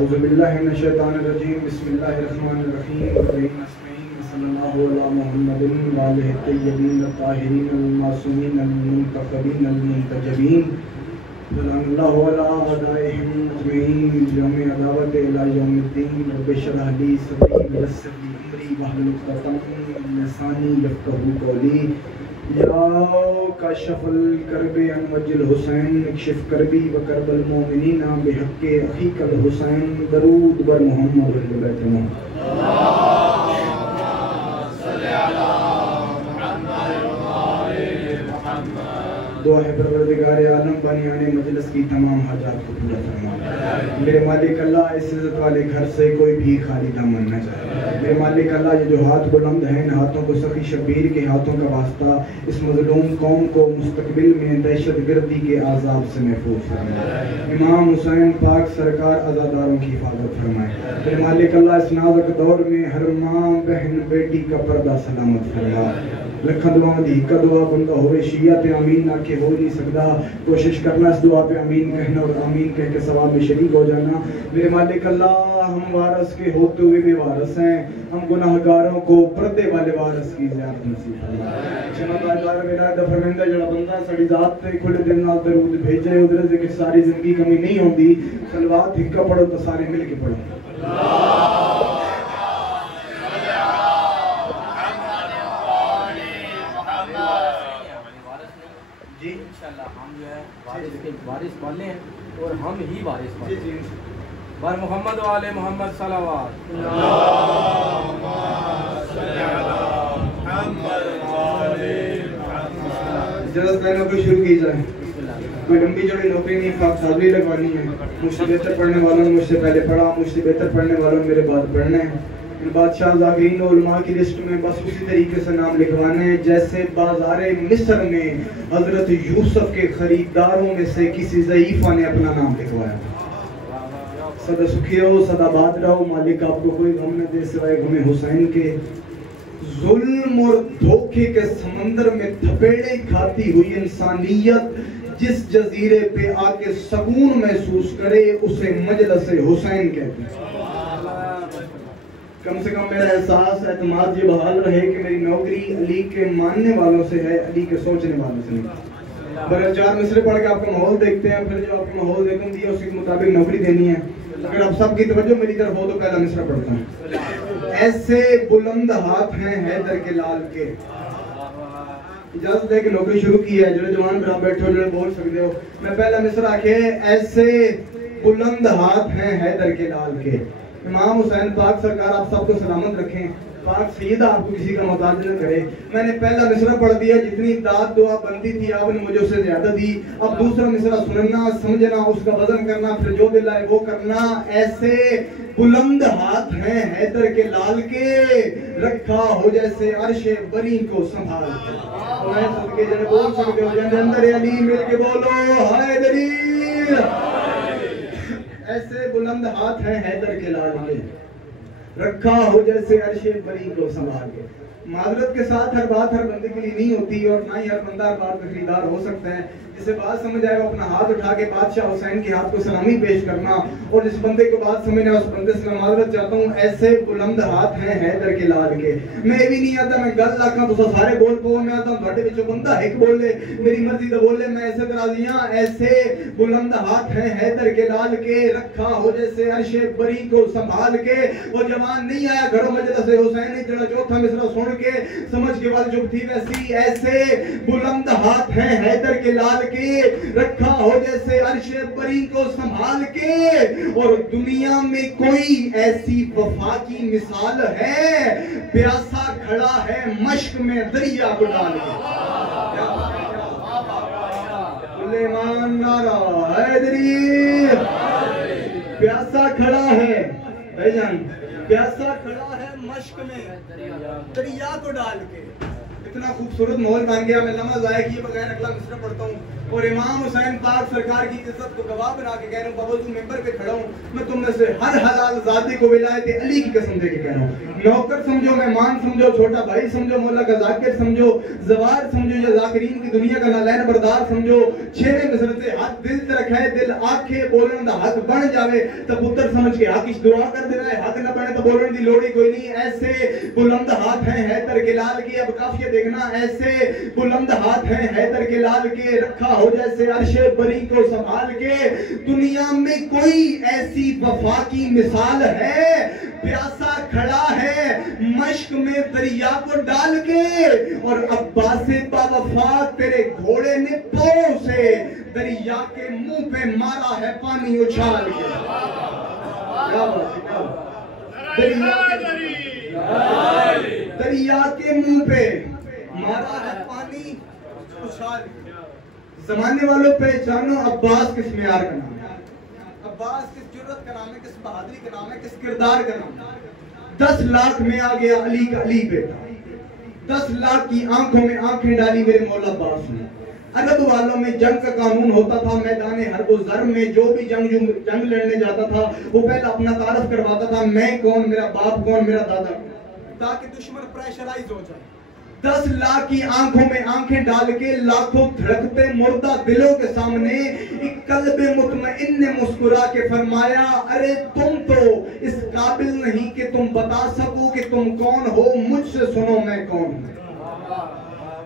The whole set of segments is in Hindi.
औज़ुबिल्लाहि मिनश्शैतानिर्रजीम बिस्मिल्लाहिर्रहमानिर्रहीम सल्लल्लाहु अला मुहम्मदिन व आलिहि तय्यबीन अत्ताहिरीन अल-मासूमीन अल-मुंतखबीन अल-मुंतजबीन सल्लल्लाहु अला आदाइहिम अजमईन जमी अदावत इला यौमिद्दीन रब्बि इश्रह ली सदरी व यस्सिर ली अमरी वहलुल उक़दतम मिन लिसानी यफ़क़हू क़ौली या काशिफ़ुल कर्बि अन वज्हिल हुसैन इक्शिफ़ कर्बी व कर्बल मोमिनीना बिहक़्क़ि अख़ीकल हुसैन दरूद बर मुहम्मद अहले बैत मोहम्मद। दुआ है परवरदिगार आलम बनियाने मजलिस की तमाम हाजात को पूरा फरमा। मेरे मालिक अल्लाह इस इज़्ज़त वाले घर से कोई भी खाली दामन न जाए। मेरे मालिक अल्लाह ये जो हाथ बुलंद हैं इन हाथों को सखी शब्बीर के हाथों का वास्ता इस मज़लूम कौम को मुस्तकबिल में दहशत गर्दी के आज़ाब से महफूज फरमाए। इमाम हुसैन पाक सरकार अज़ादारों की हिफाजत फरमाए। मेरे मालिक अल्लाह इस नाज़ुक दौर में हर माँ बहन बेटी का पर्दा सलामत फरमाए। लखन दुआ दी का दुआ बंदा होवे शिया पे आमीन ना के हो नहीं सकता। कोशिश करना इस दुआ पे आमीन कहना और आमीन कह के सवाब में शरीक हो जाना। मेरे मालिक अल्लाह हम वारस के होते हुए भी वारस हैं। हम गुनाहगारों को पर्दे वाले वारस की ज़ियारत नसीब फरमाए। क्षमादार मेरा दफरमिंदा जड़ा बंदा सड़ी जात पे खुले दिल नाल दरूद भेजे उधर से कि सारी जिंदगी कमी नहीं होती। सलवात हिक्का पढ़ो तो सारे मिल के पढ़ो। जी इंशाल्लाह हम जो है वारिस के वारिस वाले हैं और हम ही वारिस वाले हैं। बर मोहम्मद वाले मोहम्मद सलावत को शुरू की जाए। कोई लंबी चौड़ी नौकरी नहीं फाकसाबी लगवानी है। मुझसे बेहतर पढ़ने वालों ने मुझसे पहले पढ़ा, मुझसे बेहतर पढ़ने वालों ने मेरे बाद पढ़ना है। बादशाह ज़ाकिरीन और उलमा की लिस्ट में बस उसी तरीके से नाम लिखवाने हैं जैसे बाज़ारे मिस्र में हजरत यूसुफ के खरीदारों में से किसी ज़ईफ़ा ने अपना नाम लिखवाया। सदा सुखी रहो, सदा बात रहो, मालिक आपको कोई गम न दे सिवाय गमे हुसैन के। जुल्म और धोखे के समंदर में थपेड़े खाती हुई इंसानियत जिस जजीरे पे आके सुकून महसूस करे उसे मजलिस हुसैन कहते हैं। कम से कम मेरा एहसास एतमाद ये बहाल रहे कि मेरी नौकरी अली के मानने वालों से है, अली के सोचने वालों से नहीं। बरस 4 मिसरे पढ़ के आपका माहौल देखते हैं, फिर जो आपको माहौल देखने दिया उसके मुताबिक नौकरी देनी है। अगर आप सबकी तवज्जो मेरी तरफ हो तो पहला मिसरा पढ़ता हूँ। ऐसे बुलंद हाथ हैं हैदर के लाल के। इजाजत है कि नौकरी शुरू की है, जो जवान बराबर बैठे हो, जो बोल सकते हो। मैं पहला मिसरा के ऐसे बुलंद हाथ हैं हैदर के लाल के। इमाम हुसैन पाक सरकार आप सबको सलामत रखें। पाक सईदा आपको किसी का मोहताज न करे। मैंने पहला मिसरा पढ़ दिया, जितनी दाद दुआ बनती थी आपने मुझे उससे ज्यादा दी। अब दूसरा मिसरा सुनना, समझना, उसका वजन करना, फिर जो दिल आए वो करना। ऐसे बुलंद हाथ हैं हैदर के लाल के, रखा हो जैसे अर्शे बरी को संभाल के। मैं सबके जने बोल सकते हो जने अंदर अली मिल के बोलो हैदरी। ऐसे बुलंद हाथ हैं हैदर के लाल के, रखा हो जैसे अर्शे बरी को संभाल के। माजरत के साथ हर बात हर बंदे के लिए नहीं होती और ना ही हर बंदा हर बात का खरीदार हो सकता है। जिसे बात समझ आए वो अपना हाथ उठा के बादशाह हुसैन के हाथ को सलामी पेश करना, और जिस बंदे को बात समझ आए उस बंदे से मैं माजरत चाहता हूँ। ऐसे बुलंद हाथ हैं हैदर के लाल के। मैं भी नहीं आता मैं गल लाखा तो सारे बोल पो, मैं आता हूँ घाटे विचों बंदा एक बोल ले, मेरी मर्जी तो बोल ले, मैं ऐसे तराजियां। ऐसे बुलंद हाथ हैं हैदर के लाल के, रखा हो जैसे अर्शे बरी को संभाल के। वो जवान नहीं आया घरों में जैसे हुसैन ने जरा चौथा मिसरा सुन के समझ के वाली जो थी वैसी। ऐसे बुलंद हाथ हैं हैदर के लाल के, रखा हो जैसे अर्शे बरी को संभाल के। और दुनिया में कोई ऐसी वफा की मिसाल है, प्यासा खड़ा है मश्क में दरिया को डाल के। सुलेमान नारा हैदरी। प्यासा खड़ा है भाईजान, प्यासा खड़ा है मश्क में दरिया को डाल के। इतना खूबसूरत माहौल बन गया, मैं लम्हा ज़ाया किए बगैर अगला मिसरा पढ़ता हूँ और इमाम हुसैन पाक सरकार की इज्जत को गवाह बना के कह रहा हूँ, बाबा तू मेंबर पे खड़ा हूँ, मैं तुम में से हर हलाल ज़ाती को विलायत अली की कसम दे के कह रहा हूँ। नौकर समझो, मेहमान समझो, छोटा भाई समझो, मौला का जाकिर समझो, जवार समझो या जाकिरीन की दुनिया का नालैन बरदार समझो, छेड़े मिसरते हाथ दिल ते रखे, दिल आखे बोलन दा हक बन जावे तो पुत्र समझ के हक दुआ कर देना है, हक न बने तो बोलने की लोड़ ही कोई नहीं। ऐसे बुलंद हाथ हैं हैदर के लाल के, अब काफिया देखना, ऐसे बुलंद हाथ हैं हैदर के लाल के, रखा हो जैसे अर्शे बरी को संभाल के, दुनिया में कोई ऐसी वफा की मिसाल है, प्यासा खड़ा है मश्क में दरिया को डाल के, और अब्बास बावफा तेरे घोड़े ने पांव से दरिया के मुंह पे मारा है पानी उछाल के। दरिया के मुंह पे मारा है पानी उछाल के। जमाने वालों पहचानो अब्बास किस मेयार का नाम है, अब्बास किस जुर्रत का नाम है, किस बहादुरी का नाम है, किस किरदार का नाम है। 10 लाख में आ गया अली का अली बेटा, 10 लाख की आंखों में आंखें डाली मेरे मौला अब्बास ने। अरब वालों में जंग का कानून होता था, मैदान हर्ब ज़र में जो भी जंग लड़ने जाता था वो पहले अपना तारफ करवाता था, मैं कौन, मेरा बाप कौन, मेरा दादा, ताकि दुश्मन प्रेशराइज हो जाए। 10 लाख की आंखों में आंखें डाल के लाखों धड़कते मुर्दा दिलों के सामने एक कल्बे मुतमइन्न ने मुस्कुरा के फरमाया, अरे तुम तो इस काबिल नहीं कि तुम बता सको कि तुम कौन हो, मुझसे सुनो मैं कौन हूं।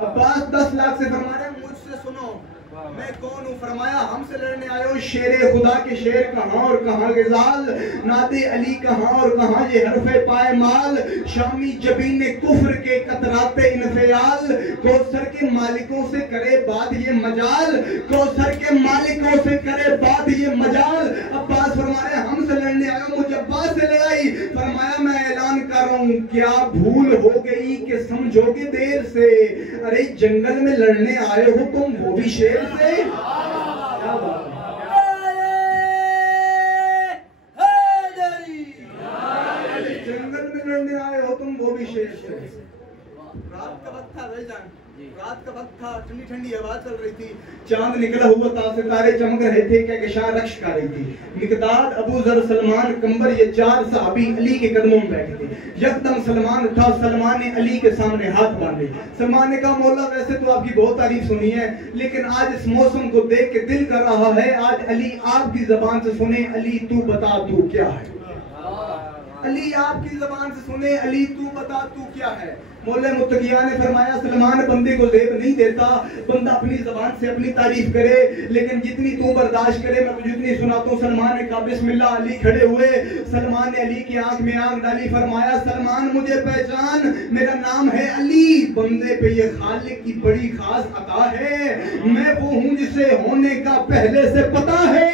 अब्बास 10 लाख से फरमा रहे मुझसे सुनो मैं कौन हूँ। फरमाया हमसे लड़ने आए हो, शेरे खुदा के शेर कहाँ और कहाँ गिजाल, नादे अली कहाँ और कहाँ ये हरफे पाए माल, शामी जबीने कुफ्र के कतराते इनफियाल, कौसर के मालिकों से करे बात ये मजाल, कौसर के मालिकों से करे बात ये मजाल। अब्बास फरमा रहे हमसे लड़ने आए हो, मुझे अब्बास से लड़ाई। फरमाया मैं ऐलान कर रहा हूँ, क्या भूल हो गई कि समझोगे देर से, अरे जंगल में लड़ने आए हो तुम वो भी शेर से। क्या बात है, जंगल में लड़ने आए हो तुम वो भी शेर से। रात का वक्त था भाईजान, रात का वक्त था, ठंडी ठंडी हवा चल रही थी, चांद निकला हुआ था, सितारे चमक रहे थे, कहकशां रक्श कर रही थी। मिकदाद, अबू जर, सलमान, कंबर ये 4 सहाबी अली के कदमों में बैठे थे। यकदम सलमान उठा, सलमान ने अली के सामने हाथ बांधे। सलमान ने कहा मौला वैसे तो आपकी बहुत तारीफ सुनी है, लेकिन आज इस मौसम को देख के दिल कर रहा है आज अली आपकी जबान से सुने, अली तू बता तू क्या है। अली आपकी जबान से सुने, अली तू बता तू क्या है। मौला मुत्तकिया ने फरमाया सलमान बंदे को ज़ेब नहीं देता, बंदा अपनी जबान से अपनी तारीफ करे, लेकिन जितनी तू बर्दाश्त करे मैं जितनी सुनाता हूँ। सलमान ने कहा बिस्मिल्लाह। अली खड़े हुए, सलमान ने अली की आंख में आंख डाली, फरमाया सलमान मुझे पहचान, मेरा नाम है अली, बंदे पे ये खालिक की बड़ी खास अता है, मैं वो हूँ जिसे होने का पहले से पता है,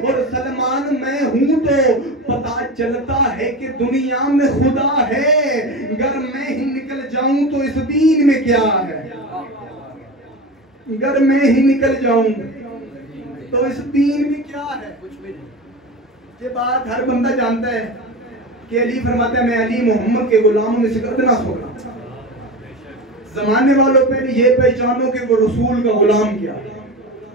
और सलमान मैं हूँ तो पता चलता है कि दुनिया में खुदा है, अगर मैं ही निकल जाऊं तो इस दीन में क्या है, अगर मैं ही निकल जाऊं तो इस दीन में क्या है। ये बात हर बंदा जानता है कि अली फरमाते हैं मैं अली मोहम्मद के गुलामों में से अदना सा गुलाम। जमाने वालों पहले ये पहचानो कि वो रसूल का गुलाम क्या है,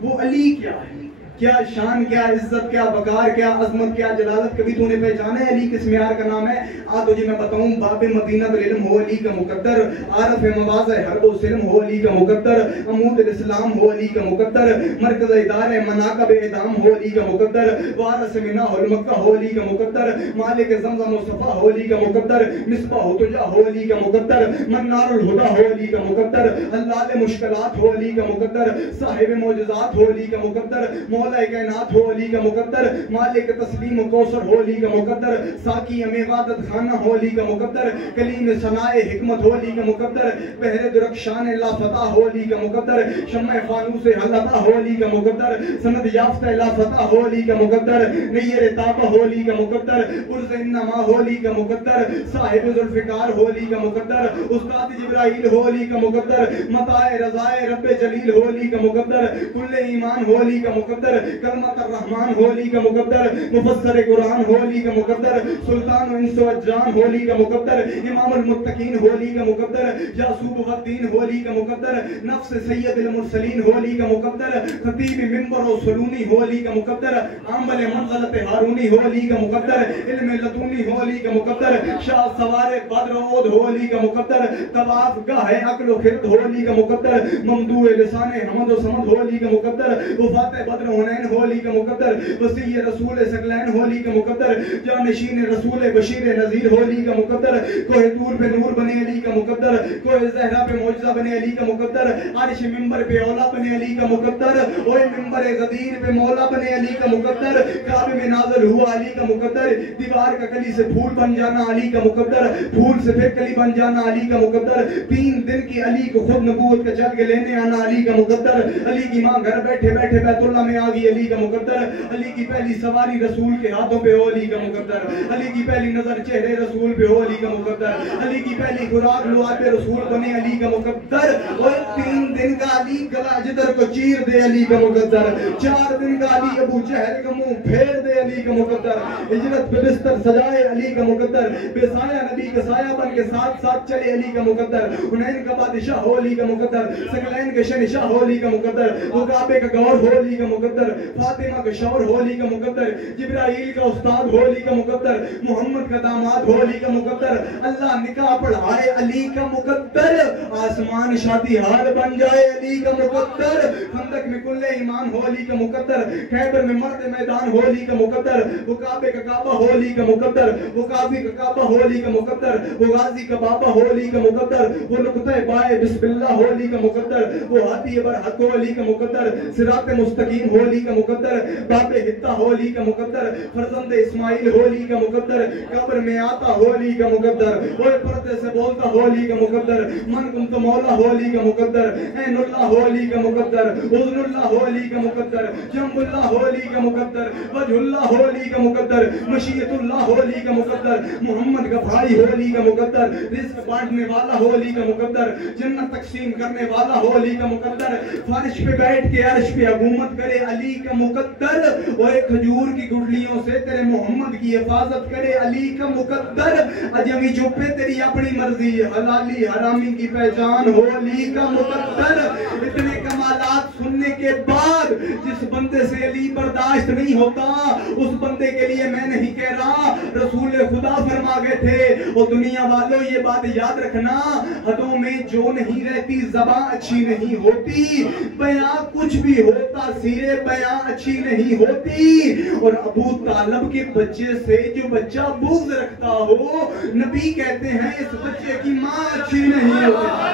वो अली क्या है, क्या शान, क्या इज्जत, क्या वकार, क्या अजमत, क्या जलालत, कभी तूने पहचाना है अली किस मेयार का नाम है। आज तुझे मैं बताऊं, बाबे मदीना तो इल्म हो अली का मुकद्दर, आरफ मवाज़ हर्ब सिल्म हो अली का मुकद्दर, अमूद इस्लाम हो अली का मुकद्दर, मरकज़ इदारे मनाक़ब इदाम हो अली का मुकद्दर, वारिस मिना हुल मक्का हो अली का मुकद्दर, मालिक ज़मज़म मुस्तफ़ा हो अली का मुकद्दर, मिसबाह तुजा हो अली का मुकद्दर, मन्नारुल हुदा हो अली का मुकद्दर, हल्लाल मुश्किलात हो अली का मुकद्दर, साहिब मौजज़ात हो अली का मुकद्दर, मौला कायनात हो अली का मुकद्दर, मालिक तस्लीम कौसर हो अली का मुकद्दर, साकी इबादत खाना हो अली का मुकद्दर, कलीम सनाए हिकमत हो अली का मुकद्दर, पहरे दुरख्शान लाफता हो अली का मुकद्दर, शम्मे फानूस हलता हो अली का मुकद्दर, सनद याफ्ता लाफता हो अली का मुकद्दर, नय्यर ताबा हो अली का मुकद्दर, उर्ज़ इन्नमा हो अली का मुकद्दर, साहिब ज़ुल्फ़िकार हो अली का मुकद्दर, उस्ताद जिब्राइल हो अली का मुकद्दर, मताए रज़ाए रब्बे जलील हो अली का मुकद्दर, कुल्ले ईमान हो अली का मुकद्दर, मुकद्दर, कलमत रहमान हो अली का मुकद्दर, मुफस्सर कुरान हो अली का मुकद्दर, सुल्तान इंस व जान हो अली का मुकद्दर, इमामुल मुत्तकीन हो अली का मुकद्दर, यासूब वद्दीन हो अली का मुकद्दर, नफ्स सैयदुल मुरसलीन हो अली का मुकद्दर, खतीब मिंबर व सलूनी हो अली का मुकद्दर, आंबल मंज़लत हारूनी हो अली का मुकद्दर, इल्म लदूनी हो अली का मुकद्दर, शाह सवारे बद्र ओद हो अली का मुकद्दर, तवाफ गाह अक्ल व खिरत हो अली का मुकद्दर, ममदू लिसाने हमद व समद हो अली का मुकद्दर, वफात बद्र हुनैन हो अली का मुकद्दर, वसी रसूल सकलैन हो अली का मुकद्दर, जानशीन रसूल बशीर नज़ीर हो अली का मुकद्दर, कोहे तूर पे नूर बने अली का मुकद्दर, कोहे ज़हरा पे मौजज़ा बने अली का मुकद्दर, अर्श मिंबर पे औला बने अली का मुकद्दर, ओए मिंबर गदीर पे मौला बने अली का मुकद्दर, काबे में नाज़िल हुआ अली का मुकद्दर, दीवार का कली से फूल बन जाना अली का मुकद्दर, फूल से फिर कली बन जाना अली का मुकद्दर, 3 दिन की अली को खुद नबूवत का चल के लेने आना अली का मुकद्दर, अली की माँ घर बैठे बैठे बैतुल्ला में आ गई अली का मुकद्दर, अली की पहली सवारी रसूल के हाथों पे हो अली का मुकद्दर, अली की पहली नजर चेहरे रसूल पे हो अली का मुकद्दर, अली की पहली खुराक लुआब रसूल बने अली का मुकद्दर, और 3 दिन का अली गला जिधर को चीर दे अली का मुकद्दर, 4 दिन का अली अबू जहल का मुंह फेर दे अली का मुकद्दर, हिजरत पे बिस्तर सजाए अली का मुकद्दर, बेसाया नबी का साया बन के साथ साथ चले अली का मुकद्दर, हुनैन का बादशाह हो अली का मुकद्दर, सकलैन के शहंशाह हो अली का मुकद्दर, वो काबे का गौर हो अली का मुकद्दर, फातिमा का शौहर हो अली का मुकद्दर, जिब्राइल का उस्ताद हो अली का मुकद्दर, मोहम्मद का दामाद हो अली का मुकद्दर, अल्लाह निकाह पढ़ाए अली का मुकद्दर, आसमान शादी हाल बन जाए अली का मुकद्दर, खंदक में कुल्ले ईमान हो अली का मुकद्दर, खैबर में मर्द मैदान हो अली का मुकद्दर, वो काबे का काबा हो अली का मुकद्दर, वो काबी का काबा हो अली का मुकद्दर, वो गाजी का बाबा हो अली का मुकद्दर, वो नुक्ते बाए बिस्मिल्लाह हो अली का मुकद्दर, वो हाथी बर हक हो अली का मुकद्दर, सिरात मुस्तकीम हो अली का मुकद्दर, बाबे हित्ता हो अली का मुकद्दर, फरजंद इस्माइल हो अली का मुकद्दर, कब्र में आता हो अली का मुकद्दर, ओए पर्दे से बोलता हो अली का मुकद्दर, मन कुम तो मौला हो अली का मुकद्दर, ऐनुल्लाह हो अली का मुकद्दर, उज़्नुल्लाह हो अली का मुकद्दर, जंबुल्लाह हो अली का मुकद्दर, वजहुल्लाह हो अली का मुकद्दर, मशीयतुल्लाह हो अली का मुकद्दर, मोहम्मद का भाई हो अली का मुकद्दर, रिज़्क बांटने वाला हो अली का मुकद्दर, जन्नत तकसीम करने वाला हो अली का मुकद्दर, फर्श पे बैठ के अर्श पे हुकूमत करे अली का मुकद्दर, ओए खजूर की गुठलियों से तेरे मोहम्मद की हिफाजत करे अली का मुकद्दर, अजमी चुप्पे तेरी अपनी मर्जी, हलाली हरामी की पहचान हो अली का मुकद्दर। इतने कमालात सुनने के बाद जिस बंदे से अली बर्दाश्त नहीं होता उस बंदे के लिए मैं नहीं कह रहा, रसूल खुदा फरमा गए थे, और दुनिया वालों ये बात याद रखना, हदों में जो नहीं रहती ज़बां अच्छी नहीं होती, बयां कुछ भी होता सिरे बयां अच्छी नहीं होती, और अबू तालब के बच्चे से जो बच्चा बुग़्ज़ रखता हो, नबी कहते हैं इस बच्चे की माँ अच्छी नहीं होती।